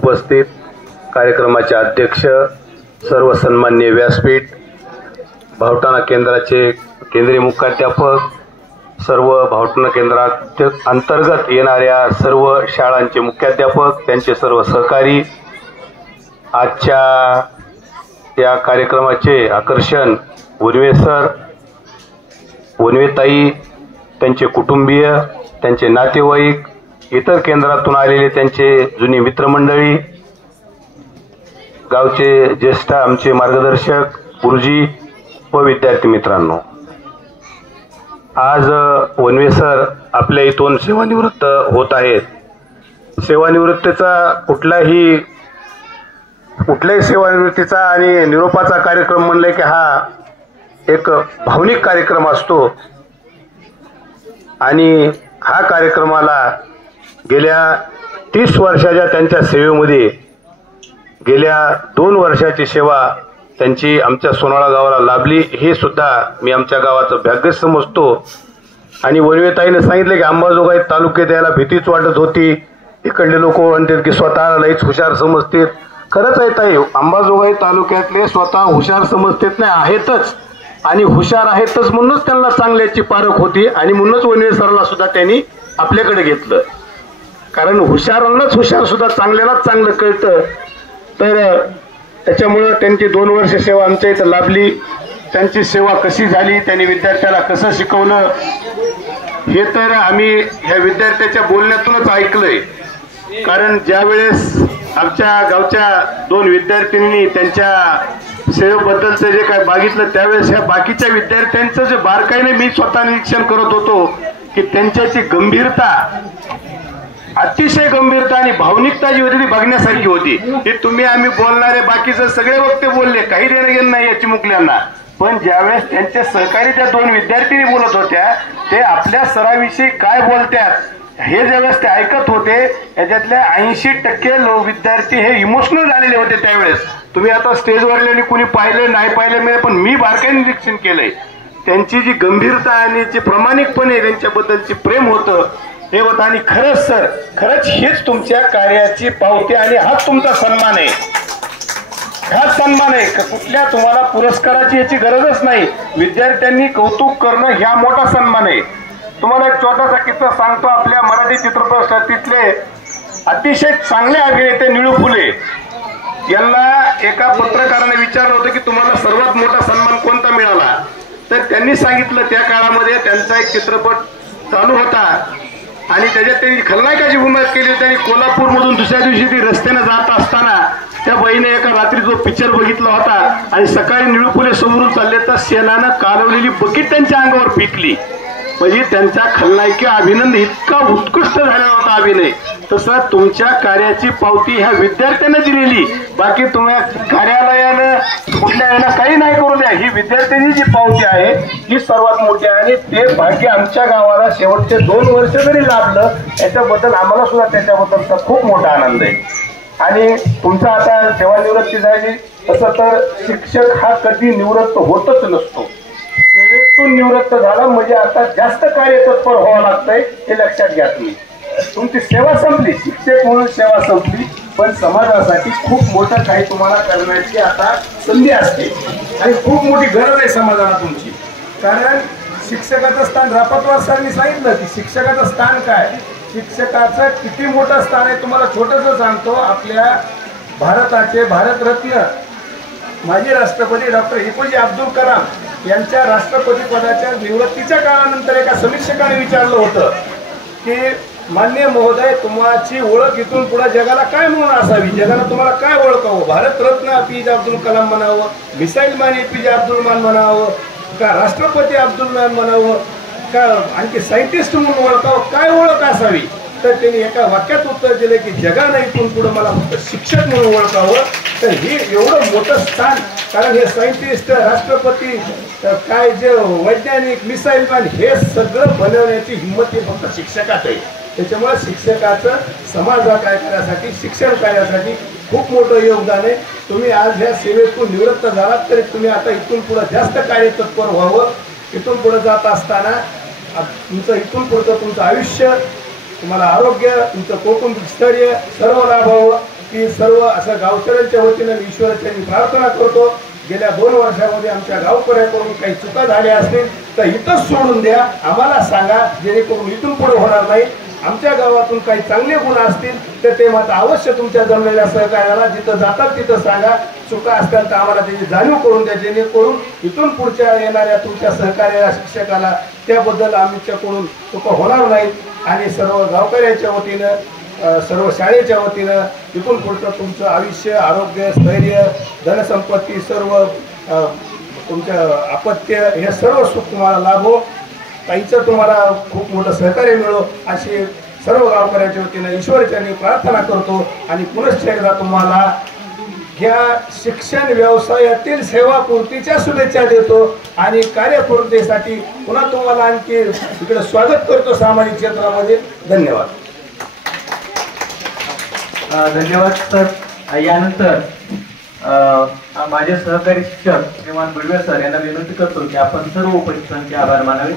उपस्थित कार्यक्रमाचे अध्यक्ष, सर्व सन्माननीय व्यासपीठ, भावटाणा केंद्राचे केंद्रीय मुख्याध्यापक, सर्व भावटाणा केंद्रात अंतर्गत येणाऱ्या सर्व शाळांचे मुख्याध्यापक, त्यांचे सर्व सहकारी, आजच्या या कार्यक्रमाचे आकर्षण वनवे सर, वनवेताई, त्यांचे कुटुंबीय, त्यांचे नातेवाईक, इतर केंद्रातून आलेले त्यांचे जुनी मित्रमंडळी, गावचे ज्येष्ठ आमचे मार्गदर्शक गुरुजी व विद्यार्थी मित्रांनो, आज वनवे सर आपल्या इथून सेवानिवृत्त होत आहेत। सेवानिवृत्तीचा कुठल्याही सेवानिवृत्तीचा आणि निरोपाचा कार्यक्रम म्हणले की हा एक भावनिक कार्यक्रम असतो आणि हा कार्यक्रमाला गेल्या 30 वर्षाच्या त्यांच्या सेवेमध्ये गेल्या 2 वर्षाची सेवा त्यांची आमच्या सोनाळा गावाला लाभली, हे सुद्धा मी आमच्या गावाचं भाग्य समजतो। आणि वनवेताईने सांगितले की अंबाजोगाई तालुक्यात यायला भीतीच वाटत होती, इकडले लोक म्हणतात की स्वतः लईच हुशार समजतात। खरंच आहे ताई, अंबाजोगाई तालुक्यातले स्वतः हुशार समजतात नाही आहेतच, आणि हुशार आहेतच म्हणूनच त्यांना चांगल्याची पारख होती आणि म्हणूनच वनवे सरला सुद्धा त्यांनी आपल्याकडे घेतलं, कारण हुशारांनाच हुशार सुद्धा चांगल्यालाच चांगलं कळतं। तर त्याच्यामुळं त्यांची 2 वर्ष सेवा आमच्या इथं लाभली। त्यांची सेवा कशी झाली, त्यांनी विद्यार्थ्याला कसं शिकवलं, हे तर आम्ही ह्या विद्यार्थ्याच्या बोलण्यातूनच ऐकलंय। कारण ज्या वेळेस आमच्या गावच्या 2 विद्यार्थिनींनी त्यांच्या सेवेबद्दलचं जे काय बघितलं, त्यावेळेस ह्या बाकीच्या विद्यार्थ्यांचं जे बारकाईने मी स्वतः निरीक्षण करत होतो की त्यांच्याची गंभीरता, अतिशय गंभीरता आणि भावनिकता जी होती ती बघण्यासारखी होती। की तुम्ही आम्ही बोलणारे बाकीचे सगळे वक्ते बोलले, काही देणं घेणं नाही याची मुकल्यांना, पण ज्यावेळेस त्यांचे सहकारी त्या 2 विद्यार्थिनी बोलत होत्या, ते आपल्या सराविषयी काय बोलतात हे ज्यावेळेस ते ऐकत होते, याच्यातल्या 80% विद्यार्थी हे इमोशनल झालेले होते त्यावेळेस। तुम्ही आता स्टेजवरले कोणी पाहिले नाही पाहिले मी, पण मी बारकाईने निरीक्षण केलंय त्यांची जी गंभीरता आणि जी प्रामाणिकपणे त्यांच्याबद्दलची प्रेम होतं हे होतं। आणि खरंच सर, खरंच हेच तुमच्या कार्याची पावती आणि हाच तुमचा सन्मान आहे, हाच सन्मान आहे। कुठल्या तुम्हाला पुरस्काराची याची गरजच नाही, विद्यार्थ्यांनी कौतुक करणं ह्या मोठा सन्मान आहे। तुम्हाला एक छोटासा किस्सा सांगतो। आपल्या मराठी चित्रपटसृष्टीतले अतिशय चांगले अभिनेते निळू फुले यांना एका पत्रकाराने विचारलं होतं की तुम्हाला सर्वात मोठा सन्मान कोणता मिळाला, तर त्यांनी सांगितलं त्या काळामध्ये त्यांचा एक चित्रपट चालू होता आणि त्याच्यात त्यांनी खलनायकाची भूमिका केली होती आणि कोल्हापूरमधून दुसऱ्या दिवशी ती रस्त्याने जात असताना त्या बाईने एका रात्री जो पिक्चर बघितला होता आणि सकाळी निळू फुले समोरून चालले तर शेणानं कालवलेली बकीट त्यांच्या अंगावर पिकली। म्हणजे त्यांच्या खलनायकी अभिनंद इतका उत्कृष्ट झालेला होता अभिनय। तसं तुमच्या कार्याची पावती ह्या विद्यार्थ्यांना दिलेली, बाकी तुम्ही कार्यालयानं कुठल्या वेळेला काही नाही करू द्या, ही विद्यार्थ्यांची जी पावती आहे ही सर्वात मोठी आहे आणि ते भाग्य आमच्या गावाला शेवटचे 2 वर्ष जरी लाभलं याच्याबद्दल आम्हाला सुद्धा त्याच्याबद्दलचा खूप मोठा आनंद आहे। आणि तुमचा आता सेवानिवृत्ती झाली, तसं तर शिक्षक हा कधी निवृत्त होतच नसतो, सेवेतून निवृत्त झाला म्हणजे आता जास्त कार्यतत्पर व्हावं लागतंय हे लक्षात घ्या तुम्ही। तुमची सेवा संपली, शिक्षक म्हणून सेवा संपली, पण समाजासाठी खूप मोठं काही तुम्हाला करण्याची आता संधी असते आणि खूप मोठी गरज आहे समाजाला तुमची। कारण शिक्षकाचं स्थान, रापातवार सरांनी सांगितलं की शिक्षकाचं स्थान काय, शिक्षकाचं किती मोठं स्थान आहे तुम्हाला छोटंसं सांगतो। आपल्या भारताचे भारतरत्न माजी राष्ट्रपती डॉक्टर एपीजे अब्दुल कलाम यांच्या राष्ट्रपती पदाच्या निवृत्तीच्या काळानंतर एका समीक्षकाने विचारलं होतं की माननीय महोदय, तुमची ओळख इथून पुढे जगाला काय म्हणून असावी, जगाला तुम्हाला काय ओळखावं, भारतरत्न एपीजे अब्दुल कलाम म्हणावं, missile man APJ Abdul Kalam म्हणावं का, राष्ट्रपती अब्दुल कलाम म्हणावं का, आणखी सायंटिस्ट म्हणून ओळखावं, काय ओळख असावी, तर त्यांनी एका वाक्यात उत्तर दिले की जगानं इथून पुढे मला फक्त शिक्षक म्हणून ओळखावं। तर हे एवढं मोठं स्थान, कारण हे सायंटिस्ट, राष्ट्रपती, काय जे वैज्ञानिक, मिसाईल मॅन, हे सगळं बनवण्याची हिंमत ही फक्त शिक्षकात आहे। त्याच्यामुळे शिक्षकाचं समाजा काय करण्यासाठी, शिक्षण कार्यासाठी खूप मोठं योगदान आहे। तुम्ही आज ह्या सेवेतून निवृत्त झालात तरी तुम्ही आता इथून पुढे जास्त कार्यतत्पर व्हावं। इथून पुढे जात असताना तुमचं इथून पुढचं तुमचं आयुष्य, तुम्हाला आरोग्य, तुमचं कौटुंबिक स्थैर्य सर्व लाभावं, की अशी सर्व असं गावकऱ्यांच्या वतीनं मी ईश्वराच्या प्रार्थना करतो. गेल्या 2 वर्षामध्ये आमच्या गावकऱ्याकडून काही चुका झाल्या असतील तर इथंच सोडून द्या, आम्हाला सांगा, जेणेकरून इथून पुढे होणार नाही. आमच्या गावातून काही चांगले गुण असतील तर ते मात्र अवश्य तुमच्या जमलेल्या सहकार्याला जिथं जातात तिथं सांगा. चुका असतील तर आम्हाला त्याची जाणीव करून द्या, जेणेकरून इथून पुढच्या येणाऱ्या तुमच्या सहकार्याला शिक्षकाला त्याबद्दल आमच्याकडून चुका होणार नाहीत. आणि सर्व गावकऱ्याच्या वतीनं सर्व शाळेच्या वतीनं इथून पुढचं तुमचं आयुष्य, आरोग्य, स्थैर्य, धनसंपत्ती, सर्व तुमचं अपत्य हे सर्व सुख तुम्हाला लाभो. ताईचं तुम्हाला खूप मोठं सहकार्य मिळो अशी सर्व गावकऱ्याच्या वतीनं ईश्वराच्या प्रार्थना करतो. आणि पुनश्च एकदा तुम्हाला ह्या शिक्षण व्यवसायातील सेवापूर्तीच्या शुभेच्छा देतो आणि कार्यपूर्तीसाठी पुन्हा तुम्हाला आणखी इकडे स्वागत करतो सामाजिक क्षेत्रामध्ये. धन्यवाद. धन्यवाद सर. यानंतर माझे सहकारी शिक्षक श्रीमान बिडवे सर यांना विनंती करतो की आपण सर्व उपस्थितांचे आभार मानावे.